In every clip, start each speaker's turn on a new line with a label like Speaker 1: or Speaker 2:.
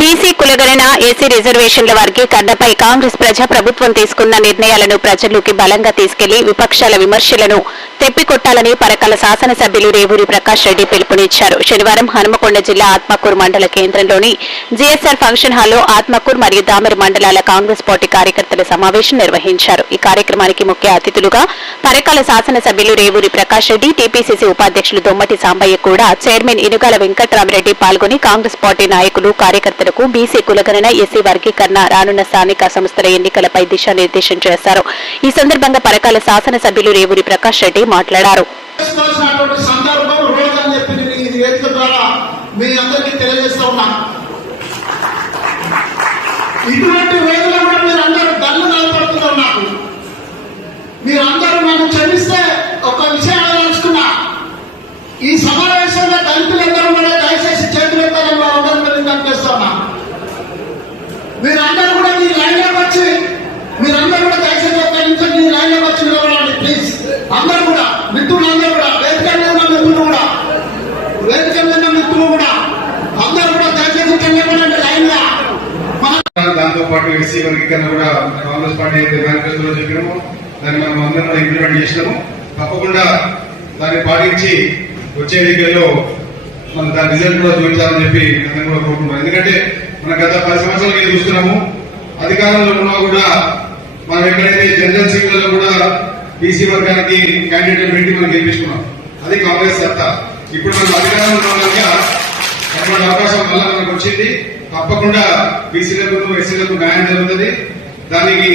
Speaker 1: BC కులగణన AC రిజర్వేషన్ల వర్గీకరణపై కాంగ్రెస్ ప్రజా ప్రభుత్వం తీసుకున్న నిర్ణయాలను ప్రజల్లోకి బలంగా తీసుకెళ్ళి విపక్షాల విమర్శలను తెప్పికొట్టాలని పరకాల శాసనసభ్యులు రేవూరి ప్రకాష్ రెడ్డి పిలుపునిచ్చారు. శనివారం హనుమకొండ జిల్లా ఆత్మకూరు మండల కేంద్రంలోని జీఎస్ఆర్ ఫంక్షన్ హాల్లో ఆత్మకూరు మరియు దామెర మండలాల కాంగ్రెస్ పార్టీ కార్యకర్తల సమావేశం నిర్వహించారు. ఈ కార్యక్రమానికి ముఖ్య అతిథులుగా పరకాల శాసనసభ్యులు రేవూరి ప్రకాష్ రెడ్డి టీపీసీసీ ఉపాధ్యక్షులు దొమ్మటి సాంబయ్య కూడా చైర్మన్ ఇనుగాల వెంకట్రామరెడ్డి పాల్గొని కాంగ్రెస్ పార్టీ నాయకులు కార్యకర్తలు కార్యకర్తలకు బీసీ కులగణన ఎస్సీ వర్గీకరణ రానున్న స్థానిక సంస్థల ఎన్నికలపై దిశానిర్దేశం చేశారు. ఈ సందర్భంగా పరకాల శాసనసభ్యులు రేవూరి ప్రకాష్ రెడ్డి మాట్లాడారు.
Speaker 2: వేదిక కూడా దళ్ళు మీరందరూ నన్ను క్షమిస్తే ఒక విషయం అడగదలుచుకున్నా ఈ సమావేశంలో దళితులందరూ కూడా దయచేసి చేతులు ఎత్తాలని వారందరూ నేను కనిపిస్తా ఉన్నా మీరందరూ కూడా మీ లైన్లో వచ్చి మీరందరూ కూడా దయచేసి ఒక నిమిషం మీ లైన్లో వచ్చి నిలబడండి ప్లీజ్ అందరూ కూడా మిత్రులు అందరూ కూడా వేదిక మీద ఉన్న మిత్రులు కూడా వేదిక మీద ఉన్న మిత్రులు కూడా అందరూ కూడా దయచేసి నిలబడండి లైన్గా మన
Speaker 3: దాంతో పాటు ఎస్సీ వర్గీకరణ కూడా కాంగ్రెస్ పార్టీ అయితే మేనిఫెస్టోలో చెప్పాము దాన్ని మనం అందరం కూడా ఇంప్లిమెంట్ చేసినాము. తప్పకుండా దాన్ని పాటించి వచ్చే ఎన్నికల్లో మనం దాని రిజల్ట్ కూడా చూపించాలని చెప్పి అందరం కూడా కోరుకుంటున్నాం. ఎందుకంటే మనం గత పది సంవత్సరాలు ఏం చూస్తున్నాము. అధికారంలో ఉన్నా కూడా మనం ఎక్కడైతే జనరల్ సీట్లలో కూడా బీసీ వర్గానికి క్యాండిడేట్ పెట్టి మనం గెలిపించుకున్నాం. అది కాంగ్రెస్ సత్తా. ఇప్పుడు మనం అధికారంలో ఉన్నాక అటువంటి అవకాశం మళ్ళా మనకు వచ్చింది. తప్పకుండా బీసీలకు ఎస్సీలకు న్యాయం జరుగుతుంది. దానికి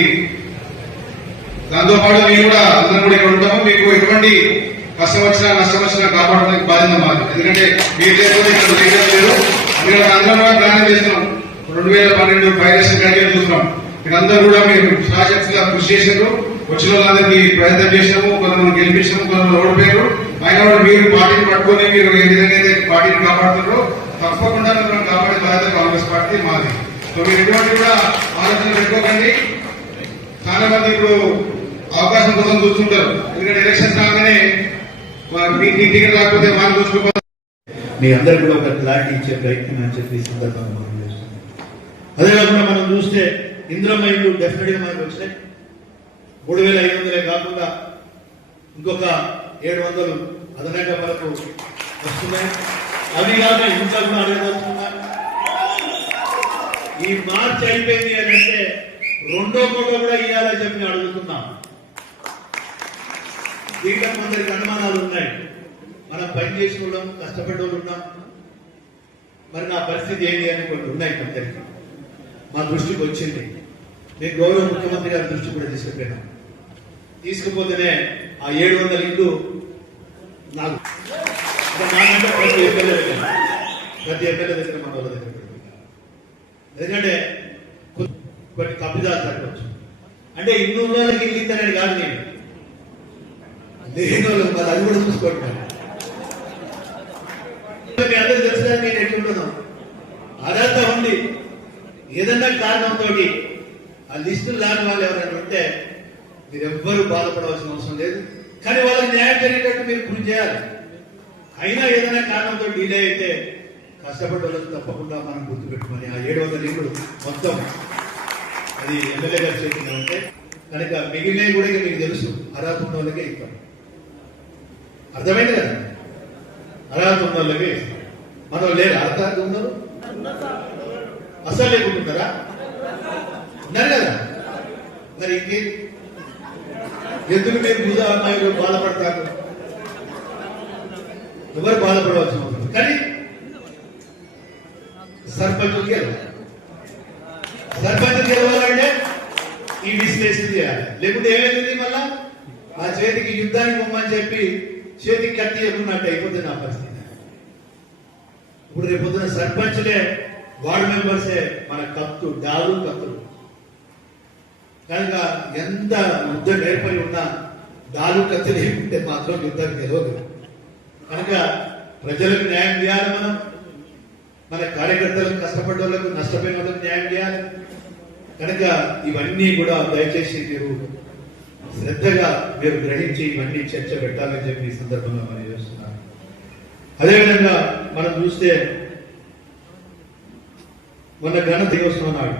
Speaker 3: దాంతో పాటు మేము కూడా అందరం కూడా ఇక్కడ ఉంటాము. మీకు ఎటువంటి కష్టం వచ్చినా నష్టం వచ్చినా కాపాడడానికి బాధ్యత మాది. ఎందుకంటే మీరు లేకపోతే ఇక్కడ లీడర్ మీరు అందరం కూడా ప్రయాణం చేసినాం రెండు వేల పన్నెండు ఫైనాన్షియల్ క్యాండిడేట్ చూస్తున్నాం. మీరందరూ కూడా మీరు శాశక్తిగా కృషి చేశారు. వచ్చిన వాళ్ళందరికీ ప్రయత్నం చేసినాము కొంతమంది గెలిపించినాము కొంతమంది ఓడిపోయారు. అయినా కూడా మీరు పార్టీని పట్టుకొని మీరు ఏ విధంగా అయితే పార్టీని కాపాడుతున్నారో తప్పకుండా మిమ్మల్ని కాపాడే బాధ్యత కాంగ్రెస్ పార్టీ మాది. సో మీరు ఎటువంటి కూడా ఆలోచన పెట్టుకోకండి. చాలా మంది ఇప్పుడు అవకాశం కోసం చూస్తుంటారు. ఎందుకంటే ఎలక్షన్స్ రాగానే వా- టికెట్ రాకపోతే వాళ్ళు చూసుకోకపోతే
Speaker 4: మీ అందరు కూడా ఒక క్లారిటీ ఇచ్చే ప్రయత్నం అని చెప్పి సందర్భంగా మనం చేస్తున్నాం. అదే కాకుండా మనం చూస్తే ఇంద్రమయులు డెఫినెట్గా మనకు వచ్చినాయి మూడు వేల ఐదు వందలే కాకుండా ఇంకొక ఏడు వందలు అదనంగా మనకు వస్తున్నాయి. అవి కాక ఇంకా కూడా అడగదలుచుకున్నాను ఈ మార్చి అయిపోయింది అని అంటే రెండో కోట కూడా ఇవ్వాలని చెప్పి అడుగుతున్నాం. దీంట్లో కొందరికి అనుమానాలు ఉన్నాయి. మనం పని చేసుకోవడం వాళ్ళం వాళ్ళు ఉన్నాం. మరి నా పరిస్థితి ఏంటి అని కొన్ని ఉన్నాయి కొందరికి. మా దృష్టికి వచ్చింది. నేను గౌరవ ముఖ్యమంత్రి గారి దృష్టి కూడా తీసుకుపోయినా. తీసుకుపోతేనే ఆ ఏడు వందల ఇల్లు నాకు ఇంకా ప్రతి ఎమ్మెల్యే దగ్గర ప్రతి ఎమ్మెల్యే దగ్గర మన వాళ్ళ దగ్గర ఎందుకంటే కొన్ని తప్పిదాలు తగ్గవచ్చు అంటే ఇన్ని రోజులకి ఇల్లు కాదు నేను. లేని వాళ్ళకి మరి అది కూడా చూసుకోండి. మీ అందరూ తెలుసు కదా నేను ఎట్లుంటున్నాను అర్హత ఉంది ఏదన్నా కారణంతో ఆ లిస్టు లాని వాళ్ళు ఎవరైనా ఉంటే మీరు ఎవ్వరూ బాధపడవలసిన అవసరం లేదు. కానీ వాళ్ళకి న్యాయం జరిగేటట్టు మీరు కృషి చేయాలి. అయినా ఏదైనా కారణంతో డిలే అయితే కష్టపడ్డ వాళ్ళకి తప్పకుండా మనం గుర్తుపెట్టుకొని ఆ ఏడు వందల ఇప్పుడు మొత్తం అది ఎమ్మెల్యే గారు చేసింది అంటే కనుక మిగిలినవి కూడా మీకు తెలుసు. అర్హత ఉన్న వాళ్ళకే ఇస్తాం. అర్థమైంది కదా? అర్హత ఉన్న వాళ్ళకే ఇస్తాం మనం లేరు. అర్హత ఉన్నారు అసలు లేకుంటున్నారా ఉన్నారు కదా? మరి ఇంకే? ఎందుకు మీరు పూజా అమ్మాయిలు బాధపడతారు? ఎవరు బాధపడవలసిన అవసరం కానీ సర్పంచ్ గెలవాలి. సర్పంచ్ గెలవాలంటే ఈ విశ్లేషణ చేయాలి. లేకుంటే ఏమైంది మళ్ళా ఆ చేతికి యుద్ధానికి పొమ్మని చెప్పి చేతికి కత్తి ఎక్కున్నట్టు అయిపోతుంది నా పరిస్థితి. ఇప్పుడు రేపు పొద్దున సర్పంచ్లే వార్డు మెంబర్సే మన కత్తు డాలు కత్తులు. కనుక ఎంత యుద్ధం ఏర్పడి ఉన్నా డాలు కత్తి లేకుంటే మాత్రం యుద్ధం గెలవదు కనుక ప్రజలకు న్యాయం చేయాలి మనం. మన కార్యకర్తలకు కష్టపడ్డ వాళ్ళకు నష్టపోయిన వాళ్ళకు న్యాయం చేయాలి. కనుక ఇవన్నీ కూడా దయచేసి మీరు శ్రద్ధగా మీరు గ్రహించి ఇవన్నీ చర్చ పెట్టాలని చెప్పి ఈ సందర్భంగా మనం చేస్తున్నాను అదేవిధంగా మనం చూస్తే మొన్న ఘన దివసం నాడు